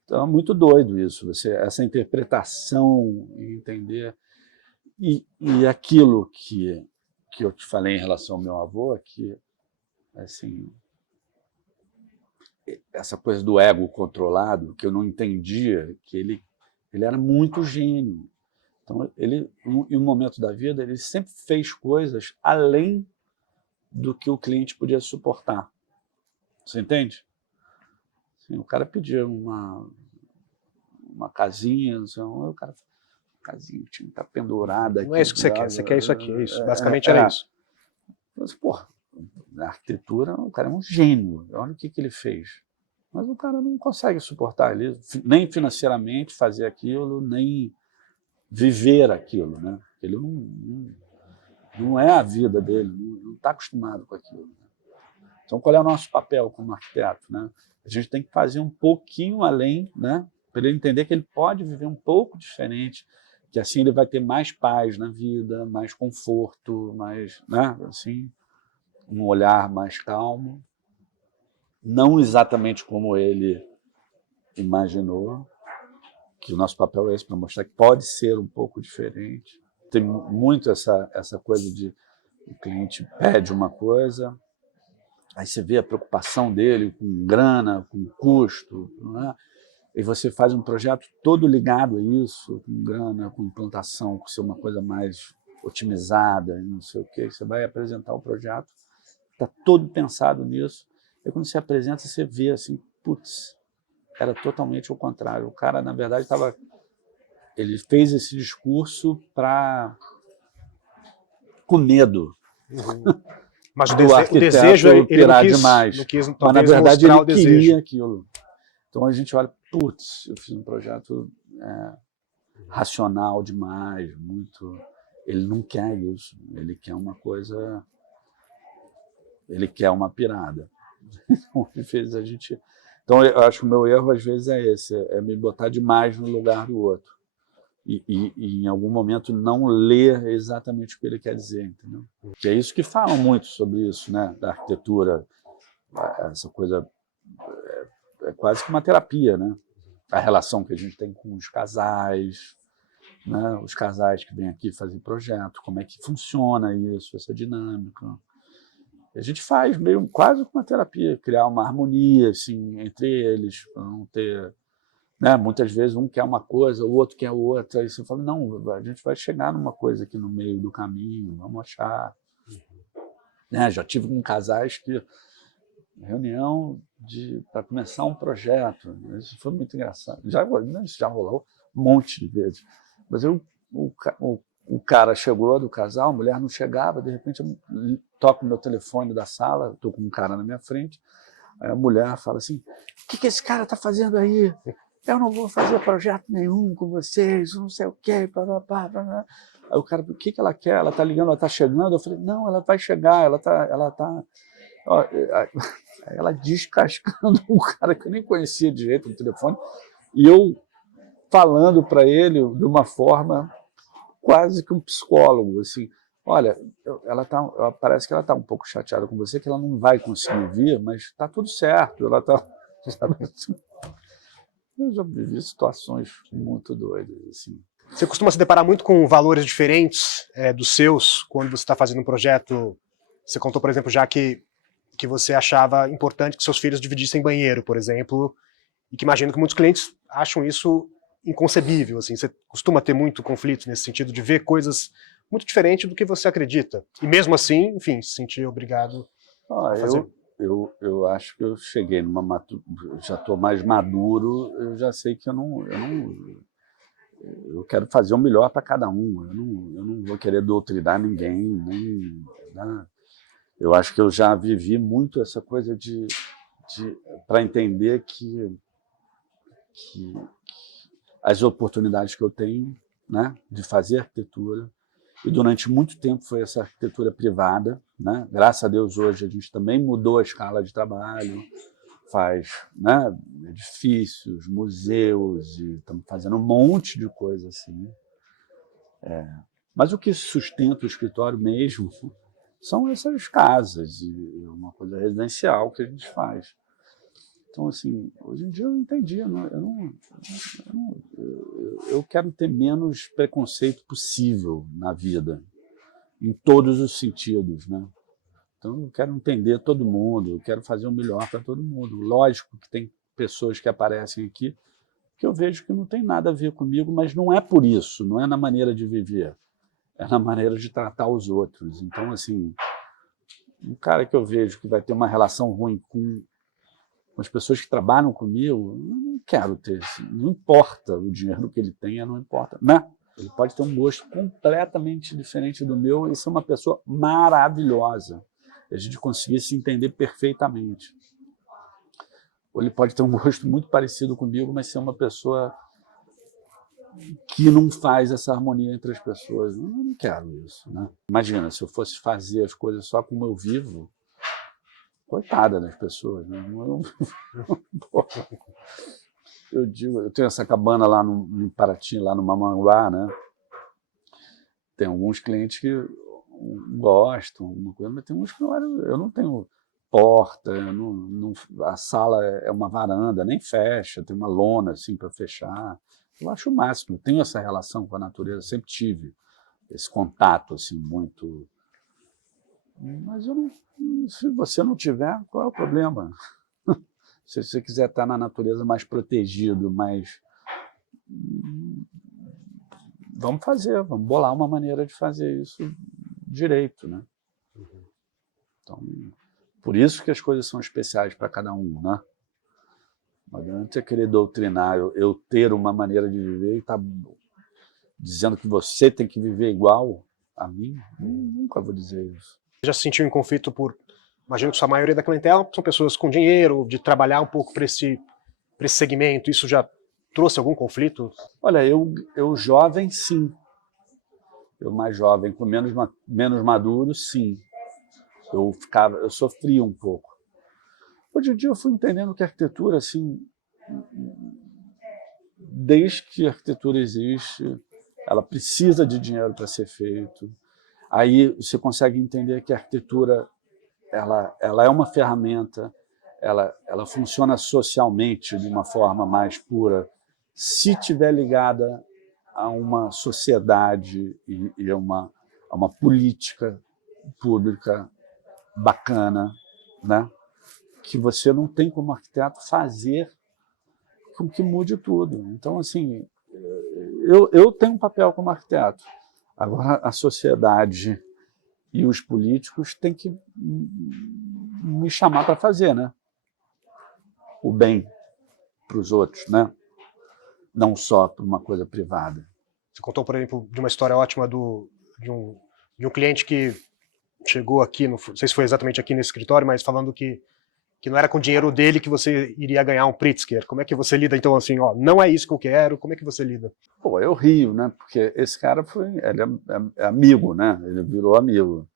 Então é muito doido isso, essa interpretação e entender. E aquilo que eu te falei em relação ao meu avô, que, assim, essa coisa do ego controlado, que eu não entendia, que ele era muito gênio. Então, em um momento da vida, ele sempre fez coisas além do que o cliente podia suportar. Você entende? Assim, o cara pedia uma casinha, o cara, casinha tinha que estar pendurada aqui. Não é isso que você quer, você quer isso aqui, é isso. Basicamente era isso. Mas, porra, na arquitetura, o cara é um gênio. Olha o que ele fez. Mas o cara não consegue suportar ali, nem financeiramente fazer aquilo, nem viver aquilo, né? Ele não é a vida dele, não está acostumado com aquilo. Então, qual é o nosso papel como arquiteto? Né? A gente tem que fazer um pouquinho além, né? Para ele entender que ele pode viver um pouco diferente, que assim ele vai ter mais paz na vida, mais conforto, mais, né? Assim, um olhar mais calmo. Não exatamente como ele imaginou, que o nosso papel é esse, para mostrar que pode ser um pouco diferente. Tem muito essa coisa de o cliente pede uma coisa, aí você vê a preocupação dele com grana, com custo, não é? E você faz um projeto todo ligado a isso, com grana, com implantação, com ser uma coisa mais otimizada, não sei o quê. Você vai apresentar o projeto, está todo pensado nisso, e quando você apresenta, você vê assim, putz, era totalmente o contrário. O cara, na verdade, ele fez esse discurso com medo. Uhum. Mas o desejo ele não quis, demais. Não quis, mas, na verdade, ele queria aquilo. Então, a gente olha, putz, eu fiz um projeto racional demais, muito... Ele não quer isso, ele quer uma coisa... Ele quer uma pirada. Então, ele fez a gente... Então, eu acho que o meu erro, às vezes, é esse, é me botar demais no lugar do outro. E em algum momento, não ler exatamente o que ele quer dizer, entendeu? Que é isso que falam muito sobre isso, né? Da arquitetura, essa coisa... É quase que uma terapia, né? A relação que a gente tem com os casais, né? Os casais que vêm aqui fazer projeto, como é que funciona isso, essa dinâmica. A gente faz meio quase uma terapia, criar uma harmonia assim, entre eles, para não ter... Né? Muitas vezes um quer uma coisa, o outro quer outra, aí você fala, não, a gente vai chegar numa coisa aqui no meio do caminho, vamos achar. Né? Já tive com casais que... reunião para começar um projeto, isso foi muito engraçado. Isso já rolou um monte de vezes. Mas O cara chegou do casal, a mulher não chegava, de repente eu toco o meu telefone da sala, estou com um cara na minha frente, aí a mulher fala assim, o que esse cara está fazendo aí? Eu não vou fazer projeto nenhum com vocês, não sei o quê, pá. Aí o cara, o que ela quer? Ela está ligando, ela está chegando? Eu falei, não, ela vai chegar, ela tá ó, ela descascando um cara que eu nem conhecia direito no telefone, e eu falando para ele de uma forma quase que um psicólogo, assim, olha, parece que ela está um pouco chateada com você, que ela não vai conseguir vir, mas está tudo certo, ela está... Eu já vivi situações muito doidas, assim. Você costuma se deparar muito com valores diferentes dos seus, quando você está fazendo um projeto? Você contou, por exemplo, já que você achava importante que seus filhos dividissem banheiro, por exemplo, e que imagino que muitos clientes acham isso inconcebível, assim. Você costuma ter muito conflito nesse sentido de ver coisas muito diferentes do que você acredita. E mesmo assim, enfim, se sentir obrigado a fazer. Eu acho que eu cheguei já estou mais maduro, eu já sei que eu quero fazer o melhor para cada um. Eu não vou querer doutrinar ninguém, nem, né? Eu acho que eu já vivi muito essa coisa para entender que as oportunidades que eu tenho, né, de fazer arquitetura, e durante muito tempo foi essa arquitetura privada, né? Graças a Deus hoje a gente também mudou a escala de trabalho, faz, né, edifícios, museus, e estamos fazendo um monte de coisa assim. Mas o que sustenta o escritório mesmo são essas casas e uma coisa residencial que a gente faz. Então, assim, hoje em dia eu entendi, eu quero ter menos preconceito possível na vida, em todos os sentidos, né? Então, eu quero entender todo mundo, eu quero fazer o melhor para todo mundo. Lógico que tem pessoas que aparecem aqui que eu vejo que não tem nada a ver comigo, mas não é por isso, não é na maneira de viver, é na maneira de tratar os outros. Então, assim, um cara que eu vejo que vai ter uma relação ruim com as pessoas que trabalham comigo, eu não quero ter, não importa o dinheiro que ele tenha, não importa, né? Ele pode ter um gosto completamente diferente do meu e ser uma pessoa maravilhosa, a gente conseguir se entender perfeitamente. Ou ele pode ter um gosto muito parecido comigo, mas ser uma pessoa que não faz essa harmonia entre as pessoas. Eu não quero isso, né? Imagina, se eu fosse fazer as coisas só como eu vivo, coitada das pessoas, né? Eu tenho essa cabana lá no Paraty, lá no Mamanguá, né? Tem alguns clientes que gostam, mas tem uns que eu não tenho porta, a sala é uma varanda, nem fecha, tem uma lona assim para fechar. Eu acho o máximo, eu tenho essa relação com a natureza, sempre tive esse contato assim muito. Mas se você não tiver, qual é o problema? Se você quiser estar na natureza mais protegido, vamos bolar uma maneira de fazer isso direito, né? Então, por isso que as coisas são especiais para cada um, né? Não adianta querer doutrinar, eu ter uma maneira de viver e estar dizendo que você tem que viver igual a mim, nunca vou dizer isso. Já se sentiu em conflito imagino que sua maioria da clientela são pessoas com dinheiro, de trabalhar um pouco para esse segmento, isso já trouxe algum conflito? Olha, eu jovem, sim. Eu mais jovem, com menos maduro, sim. Eu sofria um pouco. Hoje em dia eu fui entendendo que a arquitetura, assim, desde que a arquitetura existe, ela precisa de dinheiro para ser feito. Aí você consegue entender que a arquitetura ela é uma ferramenta, ela funciona socialmente de uma forma mais pura, se estiver ligada a uma sociedade e a uma política pública bacana, né? Que você não tem como arquiteto fazer com que mude tudo. Então, assim, eu tenho um papel como arquiteto. Agora, a sociedade e os políticos têm que me chamar para fazer, né? O bem para os outros, né? Não só para uma coisa privada. Você contou, por exemplo, de uma história ótima de um cliente que chegou aqui, não sei se foi exatamente aqui nesse escritório, mas falando que não era com o dinheiro dele que você iria ganhar um Pritzker. Como é que você lida, então, assim, ó, não é isso que eu quero, como é que você lida? Pô, eu rio, né? Porque esse cara ele é amigo, né? Ele virou amigo.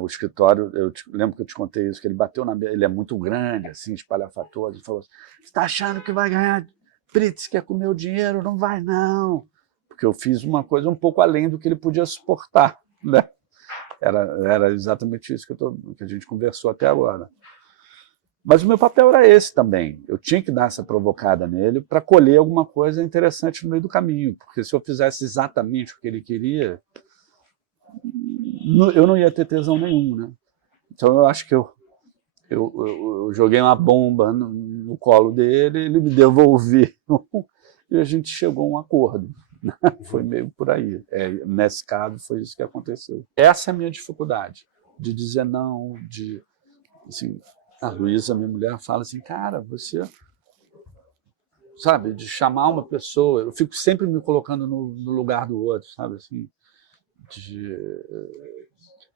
O escritório, lembro que eu te contei isso, que ele bateu na mesa, ele é muito grande, assim, espalhafatoso, ele falou assim, você está achando que vai ganhar Pritzker com meu dinheiro? Não vai, não. Porque eu fiz uma coisa um pouco além do que ele podia suportar, né? Era exatamente isso que a gente conversou até agora. Mas o meu papel era esse também. Eu tinha que dar essa provocada nele para colher alguma coisa interessante no meio do caminho, porque se eu fizesse exatamente o que ele queria, eu não ia ter tesão nenhum, né? Então eu acho que eu joguei uma bomba no colo dele, ele me devolveu e a gente chegou a um acordo. Foi meio por aí. Nesse caso, foi isso que aconteceu. Essa é a minha dificuldade, de dizer não, de... Assim, a Luísa, minha mulher, fala assim, cara, você... Sabe, de chamar uma pessoa... Eu fico sempre me colocando no lugar do outro, sabe, assim, de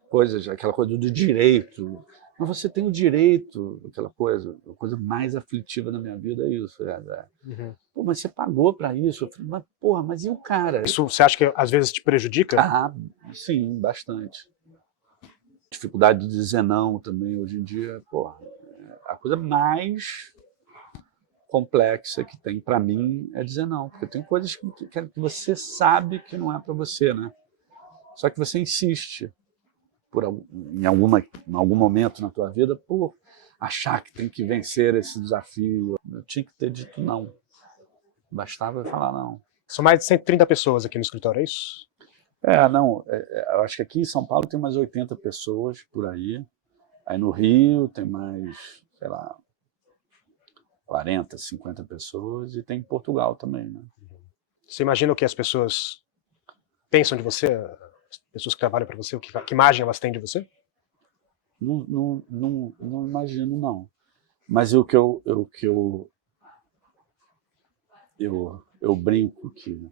coisas, aquela coisa do direito. Mas você tem o direito, aquela coisa, a coisa mais aflitiva da minha vida é isso. Uhum. Pô, mas você pagou para isso? Eu falei, mas, porra, mas e o cara? Isso você acha que às vezes te prejudica? Ah, sim, bastante. Dificuldade de dizer não também, hoje em dia, porra, a coisa mais complexa que tem para mim é dizer não, porque tem coisas que você sabe que não é para você, né? Só que você insiste em algum momento na tua vida por achar que tem que vencer esse desafio. Eu tinha que ter dito não. Bastava falar não. São mais de 130 pessoas aqui no escritório, é isso? Não. Eu acho que aqui em São Paulo tem umas 80 pessoas por aí. Aí no Rio tem mais, sei lá, 40, 50 pessoas. E tem em Portugal também, né? Você imagina o que as pessoas pensam de você? As pessoas que trabalham para você, que imagem elas têm de você? Não imagino, não. Mas o que eu brinco que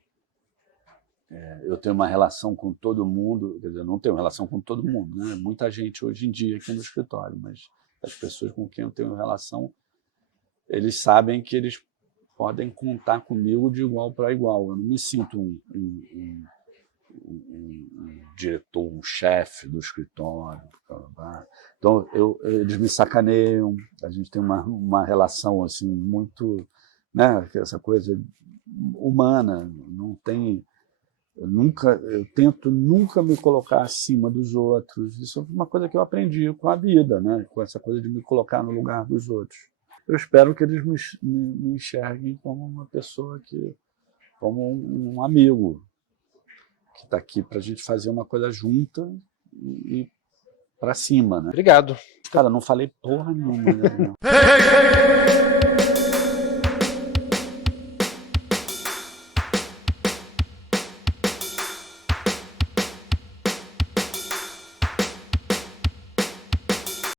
eu tenho uma relação com todo mundo, quer dizer, eu não tenho relação com todo mundo, né? Muita gente hoje em dia aqui no escritório, mas as pessoas com quem eu tenho relação, eles sabem que eles podem contar comigo de igual para igual. Eu não me sinto um diretor, um chefe do escritório. Então, eles me sacaneiam, a gente tem uma relação assim, muito, né, essa coisa humana, não tem... Eu tento nunca me colocar acima dos outros. Isso é uma coisa que eu aprendi com a vida, né? Com essa coisa de me colocar no lugar dos outros. Eu espero que eles me enxerguem como uma pessoa como um amigo, que está aqui para a gente fazer uma coisa junta e para cima, né? Obrigado. Cara, não falei porra nenhuma, né?